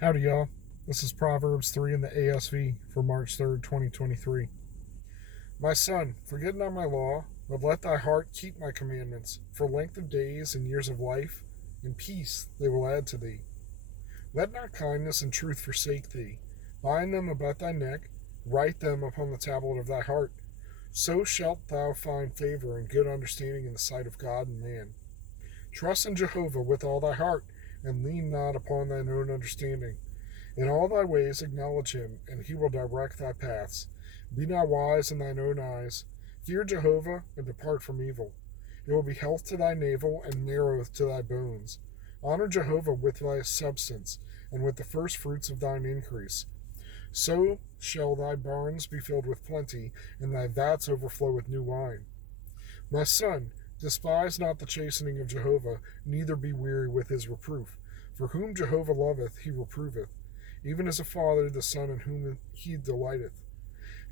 Howdy, y'all. This is Proverbs 3 in the ASV for March 3rd, 2023. My son, forget not my law, but let thy heart keep my commandments. For length of days and years of life, and peace they will add to thee. Let not kindness and truth forsake thee. Bind them about thy neck, write them upon the tablet of thy heart. So shalt thou find favor and good understanding in the sight of God and man. Trust in Jehovah with all thy heart, and lean not upon thine own understanding. In all thy ways acknowledge him, and he will direct thy paths. Be not wise in thine own eyes. Fear Jehovah, and depart from evil. It will be health to thy navel, and marrow to thy bones. Honor Jehovah with thy substance, and with the first fruits of thine increase. So shall thy barns be filled with plenty, and thy vats overflow with new wine. My son, despise not the chastening of Jehovah, neither be weary with his reproof. For whom Jehovah loveth, he reproveth, even as a father the son in whom he delighteth.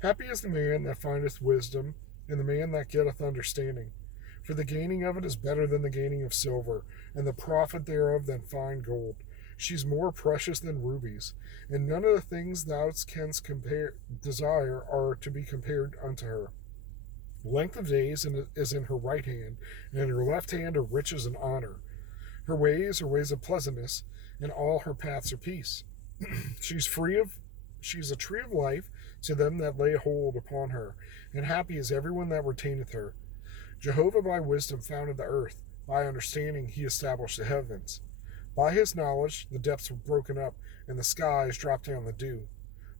Happy is the man that findeth wisdom, and the man that getteth understanding. For the gaining of it is better than the gaining of silver, and the profit thereof than fine gold. She's more precious than rubies, and none of the things thou canst desire are to be compared unto her. Length of days is in her right hand, and in her left hand are riches and honor. Her ways are ways of pleasantness, and all her paths are peace. She's a tree of life to them that lay hold upon her, and happy is everyone that retaineth her. Jehovah by wisdom founded the earth, by understanding he established the heavens. By his knowledge the depths were broken up, and the skies dropped down the dew.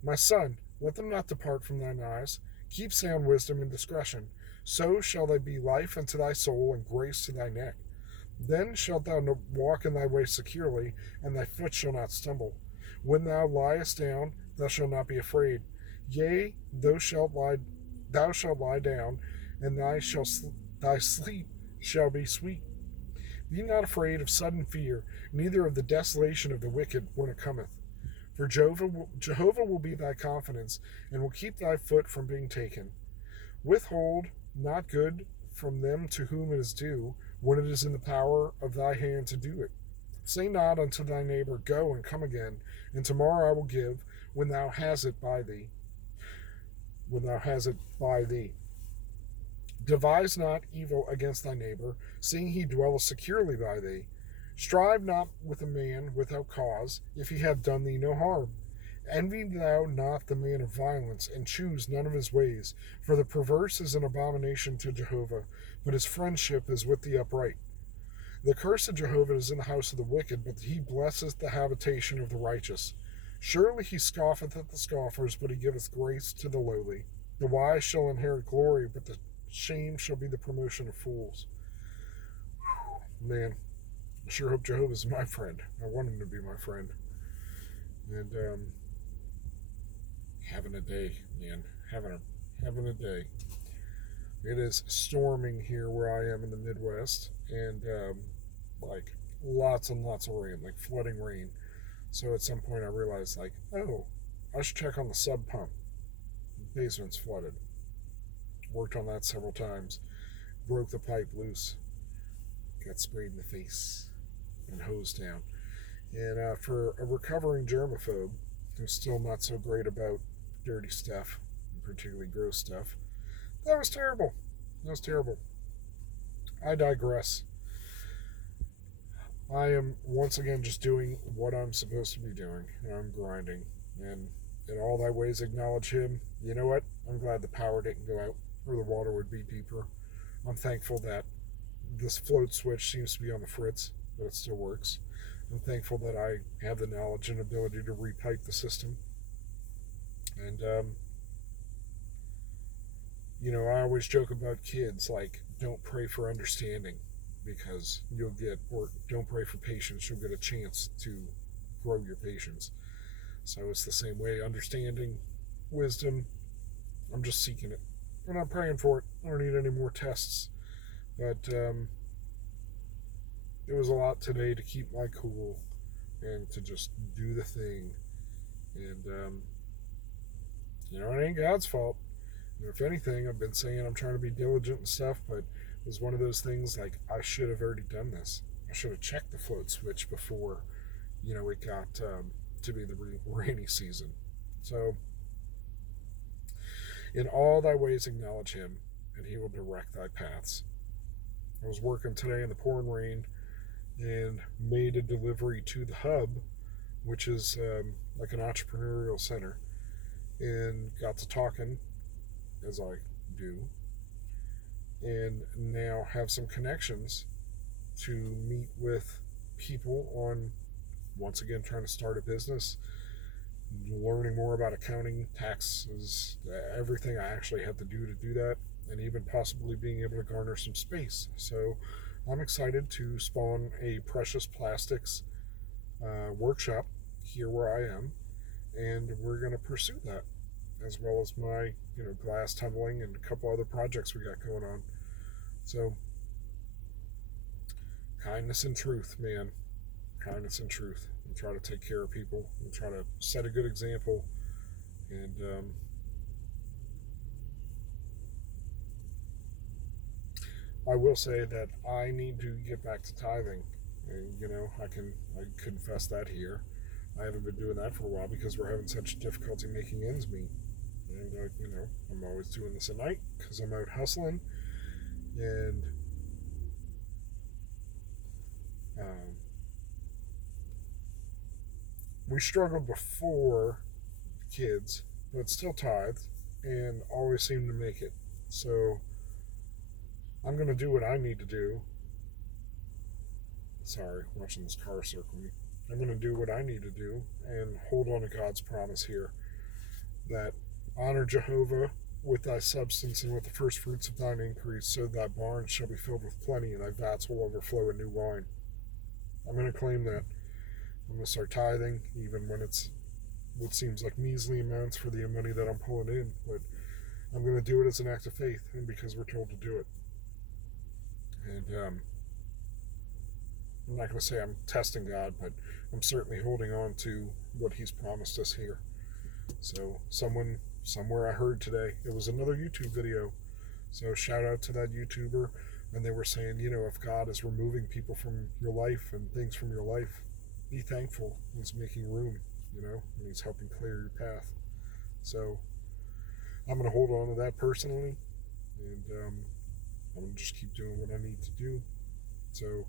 My son, let them not depart from thine eyes. Keep sound wisdom and discretion. So shall they be life unto thy soul, and grace to thy neck. Then shalt thou walk in thy way securely, and thy foot shall not stumble. When thou liest down, thou shalt not be afraid. Yea, thou shalt lie down, and thy sleep shall be sweet. Be not afraid of sudden fear, neither of the desolation of the wicked when it cometh. For Jehovah will be thy confidence, and will keep thy foot from being taken. Withhold not good from them to whom it is due, when it is in the power of thy hand to do it. Say not unto thy neighbor, Go and come again, and tomorrow I will give, when thou hast it by thee. Devise not evil against thy neighbor, seeing he dwelleth securely by thee. Strive not with a man without cause, if he have done thee no harm. Envy thou not the man of violence, and choose none of his ways, for the perverse is an abomination to Jehovah, but his friendship is with the upright. The curse of Jehovah is in the house of the wicked, but he blesseth the habitation of the righteous. Surely he scoffeth at the scoffers, but he giveth grace to the lowly. The wise shall inherit glory, but the shame shall be the promotion of fools. Man, I sure hope Jehovah's my friend. I want him to be my friend. And having a day, man. Having a day. It is storming here where I am in the Midwest, and like lots and lots of rain, like flooding rain. So at some point I realized, like, oh, I should check on the sub pump. The basement's flooded. Worked on that several times. Broke the pipe loose. Got sprayed in the face and hosed down. And for a recovering germaphobe who's still not so great about dirty stuff, particularly gross stuff, that was terrible. That was terrible. I digress. I am once again just doing what I'm supposed to be doing, and I'm grinding. And in all thy ways acknowledge him. You know what? I'm glad the power didn't go out, or the water would be deeper. I'm thankful that this float switch seems to be on the fritz, but it still works. I'm thankful that I have the knowledge and ability to repipe the system. And, I always joke about kids, like, don't pray for understanding, because or don't pray for patience, you'll get a chance to grow your patience. So it's the same way, understanding, wisdom, I'm just seeking it. I'm not praying for it. I don't need any more tests. But it was a lot today to keep my cool and to just do the thing. And, it ain't God's fault. If anything, I've been saying I'm trying to be diligent and stuff, but it was one of those things like I should have already done this. I should have checked the float switch before, it got to be the rainy season. So, in all thy ways acknowledge him, and he will direct thy paths. I was working today in the pouring rain and made a delivery to the hub, which is like an entrepreneurial center, and got to talking, as I do, and now have some connections to meet with people on, once again, trying to start a business, learning more about accounting, taxes, everything I actually have to do that, and even possibly being able to garner some space. So I'm excited to spawn a precious plastics workshop here where I am, and we're going to pursue that, as well as my glass tumbling and a couple other projects we got going on. So kindness and truth, man. Kindness and truth. And try to take care of people and try to set a good example. And I will say that I need to get back to tithing. And, I confess that here. I haven't been doing that for a while because we're having such difficulty making ends meet. And, I'm always doing this at night because I'm out hustling. And we struggled before kids, but still tithed and always seemed to make it. So I'm going to do what I need to do. Sorry, watching this car circle me. I'm going to do what I need to do and hold on to God's promise here that honor Jehovah with thy substance and with the first fruits of thine increase, so thy barns shall be filled with plenty and thy vats will overflow in new wine. I'm going to claim that. I'm going to start tithing, even when it's what seems like measly amounts for the money that I'm pulling in. But I'm going to do it as an act of faith and because we're told to do it. And I'm not going to say I'm testing God, but I'm certainly holding on to what he's promised us here. So somewhere I heard today, it was another YouTube video. So shout out to that YouTuber. And they were saying, if God is removing people from your life and things from your life, be thankful. He's making room, and he's helping clear your path. So I'm going to hold on to that personally. And I'm going to just keep doing what I need to do. So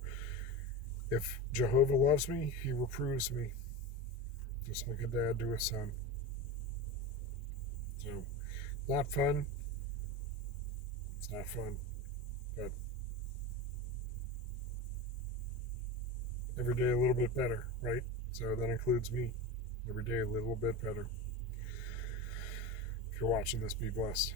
if Jehovah loves me, he reproves me. Just like a dad to his son. So, not fun. It's not fun. But every day a little bit better, right? So that includes me. Every day a little bit better. If you're watching this, be blessed.